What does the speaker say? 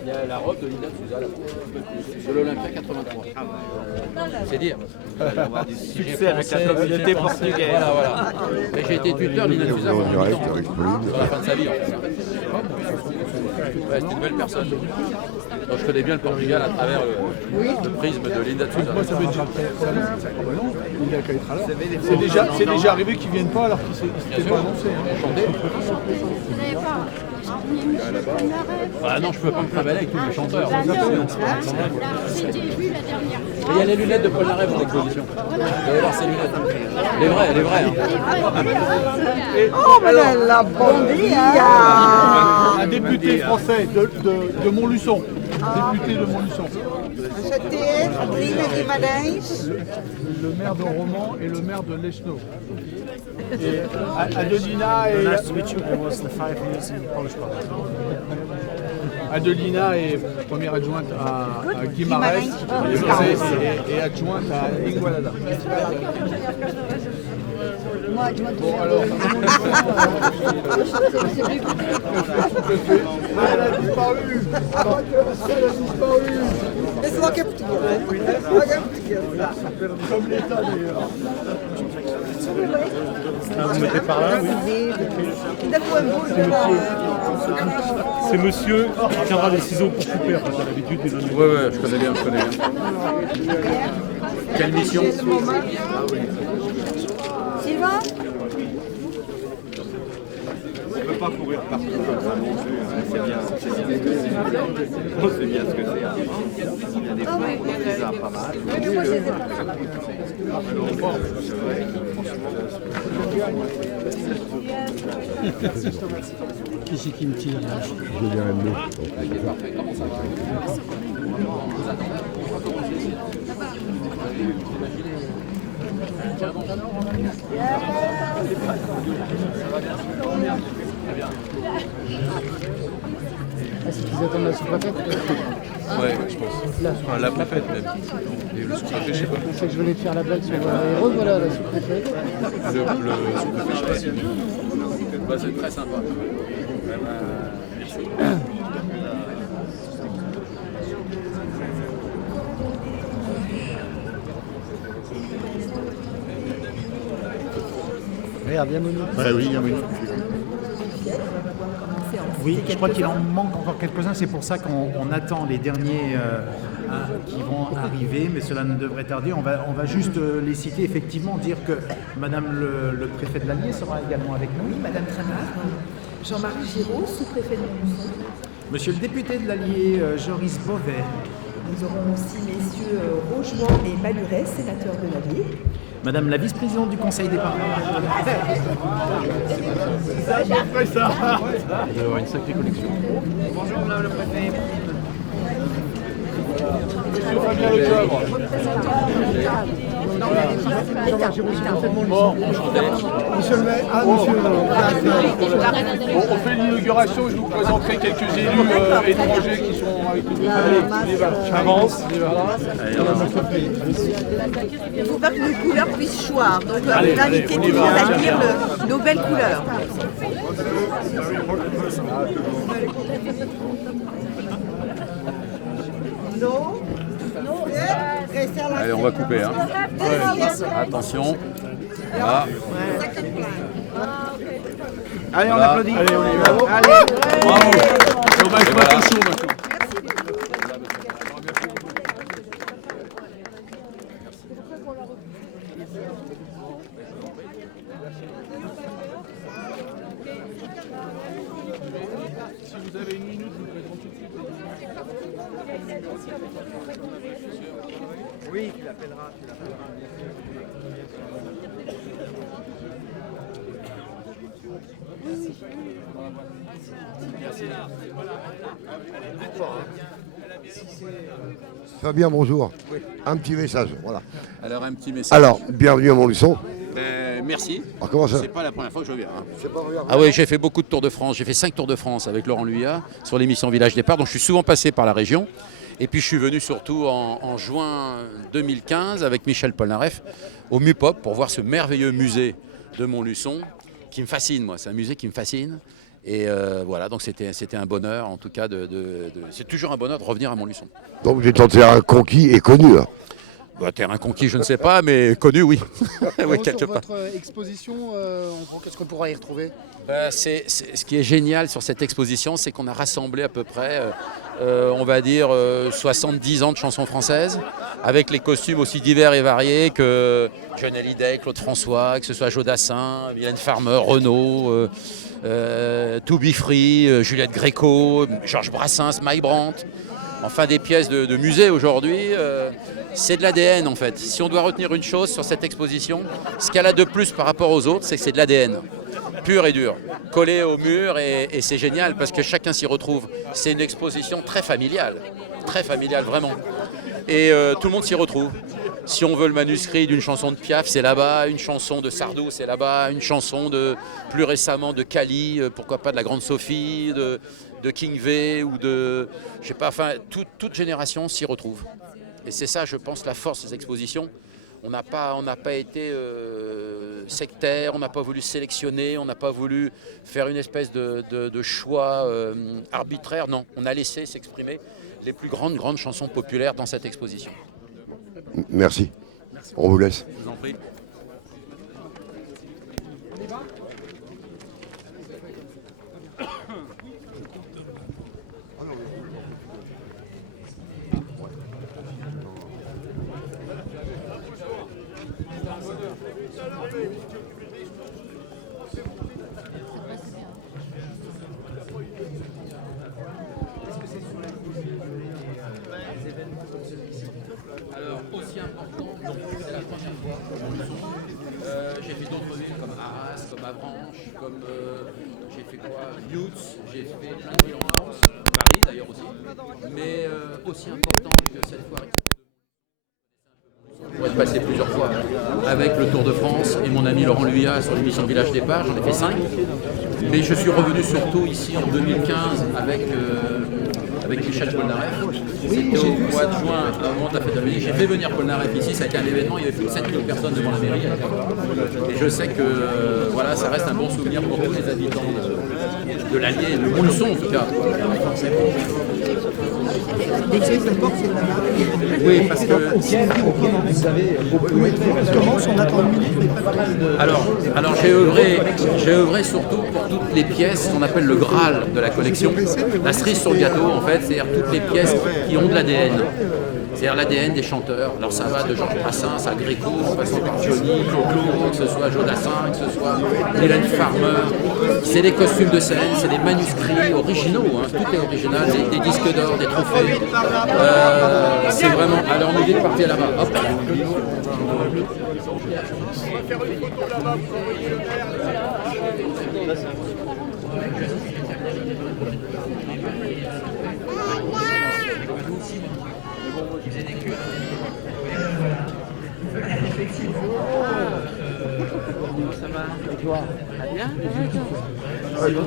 Il y a la robe de Linda Souza, de l'Olympia 83. C'est dire. Succès avec la communauté portugaise. Voilà. Et j'ai été tuteur de Linda Souza pendant 8 ans, sur la fin de sa vie en fait. Ouais, c'est une belle personne. Donc, je connais bien le Portugal à travers le prisme de Linda Souza. Moi, ça veut dire c'est déjà arrivé qu'ils ne viennent pas alors qu'ils s'étaient pas annoncés. Chanter. Ah non, je peux pas me travailler avec tous les chanteurs. C'était vu la dernière fois. Et il y a les lunettes de Paul Naref en exposition. Vous allez voir ces lunettes. Les vraies. Hein. Oh, mais la bambina! Un député français de Montluçon. Député de Montluçon. Le maire de Romans et le maire de Lechno. Et Adelina et... Adelina est première adjointe à Guimarães et adjointe à Igualada. Bon alors. Elle a disparu. Elle a disparu. Comme l'État d'ailleurs. Vous mettez par là, oui. C'est monsieur qui tiendra les ciseaux pour couper, après t'as l'habitude des donner. Ouais, je connais bien. Quelle mission? Sylvain? On ne peut pas courir partout comme ça non plus. C'est bien. On sait bien ce que c'est. Il y a des fois, on les a pas mal. Qui c'est qui me tire là? Il est parfait. Comment ça va? Est-ce qu'ils attendent la sous-préfète? Ouais, je pense. Enfin, la préfète même. Et le sous-préfet, je sais pas. Je pensais que je venais de faire la blague sur et revoilà la sous-préfète. Le sous-préfet, je sais pas si... Bah, c'est très sympa. Merci. Regarde, viens Monique. Ouais, oui, il y a une. Oui, je crois qu'il en manque encore quelques-uns. C'est pour ça qu'on attend les derniers qui vont arriver, mais cela ne devrait tarder. On va juste les citer, effectivement, dire que Madame le préfet de l'Allier sera également avec nous. Oui, Madame Tramar, Jean-Marc Giraud, sous-préfet de Montluçon. Monsieur le député de l'Allier, Joris Beauvais. Nous aurons aussi messieurs Rochemont et Maluret, sénateurs de l'Allier. Madame la vice-présidente du conseil départemental. Il va y avoir une sacrée collection. Bonjour Madame le préfet. Monsieur Fabien Lecoeuvre. Bon, monsieur le maire. Ah, monsieur on fait l'inauguration, je vous présenterai quelques élus étrangers qui sont avec nous. Allez, j'avance. Il faut pas que nos couleurs puissent choir. Donc, l'invité on tout y le va. monde à dire nos belles couleurs. Non. Allez, on va couper. Hein. Attention. Là. Allez, on Voilà. applaudit. Allez, on y va. Bravo. On va être Voilà. attention maintenant. Si vous avez une minute, vous pouvez tout de suite. Oui, tu l'appelleras. Fabien, bonjour. Un petit message, voilà. Alors, un petit message. Alors, bienvenue à Montluçon. Merci. Alors, comment ça? C'est pas la première fois que je viens. Hein. C'est pas regardé. Ah oui, j'ai fait beaucoup de Tours de France. J'ai fait 5 Tours de France avec Laurent Luyat sur l'émission Village Départ. Donc je suis souvent passé par la région. Et puis je suis venu surtout en juin 2015 avec Michel Polnareff au MUPOP pour voir ce merveilleux musée de Montluçon qui me fascine, moi. C'est un musée qui me fascine. Et voilà, donc c'était un bonheur, en tout cas, c'est toujours un bonheur de revenir à Montluçon. Donc vous êtes en terrain conquis et connu là. Bah, terrain conquis, je ne sais pas, mais connu, oui. Oui, quelque part. Votre exposition, qu'est-ce qu'on pourra y retrouver? Ce qui est génial sur cette exposition, c'est qu'on a rassemblé à peu près, on va dire, 70 ans de chansons françaises, avec les costumes aussi divers et variés que Johnny Hallyday, Claude François, que ce soit Jodassin, Mylène Farmer, Renaud, To Be Free, Juliette Gréco, Georges Brassens, Mike Brandt. Enfin, des pièces de musée aujourd'hui, c'est de l'ADN en fait. Si on doit retenir une chose sur cette exposition, ce qu'elle a de plus par rapport aux autres, c'est que c'est de l'ADN, pur et dur, collé au mur, et c'est génial parce que chacun s'y retrouve. C'est une exposition très familiale vraiment. Et tout le monde s'y retrouve. Si on veut le manuscrit d'une chanson de Piaf, c'est là-bas, une chanson de Sardou, c'est là-bas, une chanson plus récemment de Cali, pourquoi pas de la Grande Sophie, de King V ou de, je sais pas, enfin, toute génération s'y retrouve. Et c'est ça, je pense, la force des expositions. On n'a pas été sectaire, on n'a pas voulu sélectionner, on n'a pas voulu faire une espèce de choix arbitraire. Non, on a laissé s'exprimer les plus grandes chansons populaires dans cette exposition. Merci. On vous laisse. Je vous en prie. Alors, aussi important, c'est la première fois. J'ai fait d'autres villes comme Arras, comme Avranches, comme j'ai fait quoi, Youth, j'ai fait plein de villes en France, Paris d'ailleurs aussi. Mais aussi important que cette fois, pour être passé plusieurs fois avec le Tour de France et mon ami Laurent Luyat sur l'émission Village Départ, j'en ai fait 5. Mais je suis revenu surtout ici en 2015 avec Michel Polnareff. C'était au mois de juin, au moment de la fête de la musique. J'ai fait venir Polnareff ici, ça a été un événement, il y avait plus de 7000 personnes devant la mairie. Et je sais que voilà, ça reste un bon souvenir pour tous les habitants de l'Allier, de Montluçon en tout cas. Oui, parce que alors j'ai œuvré surtout pour toutes les pièces qu'on appelle le Graal de la collection. La cerise sur le gâteau, en fait, c'est-à-dire toutes les pièces qui ont de l'ADN. C'est-à-dire l'ADN des chanteurs. Alors ça va de Georges Brassens à Gréco, en passant par Johnny, Claude, que ce soit Jodassin, que ce soit Mylène Farmer. C'est des costumes de scène, c'est des manuscrits originaux, hein, tout est original, des disques d'or, des trophées. C'est vraiment... Alors on est vite parti là-bas. Hop. Ça va? Et toi? Très bien? Ça va bien?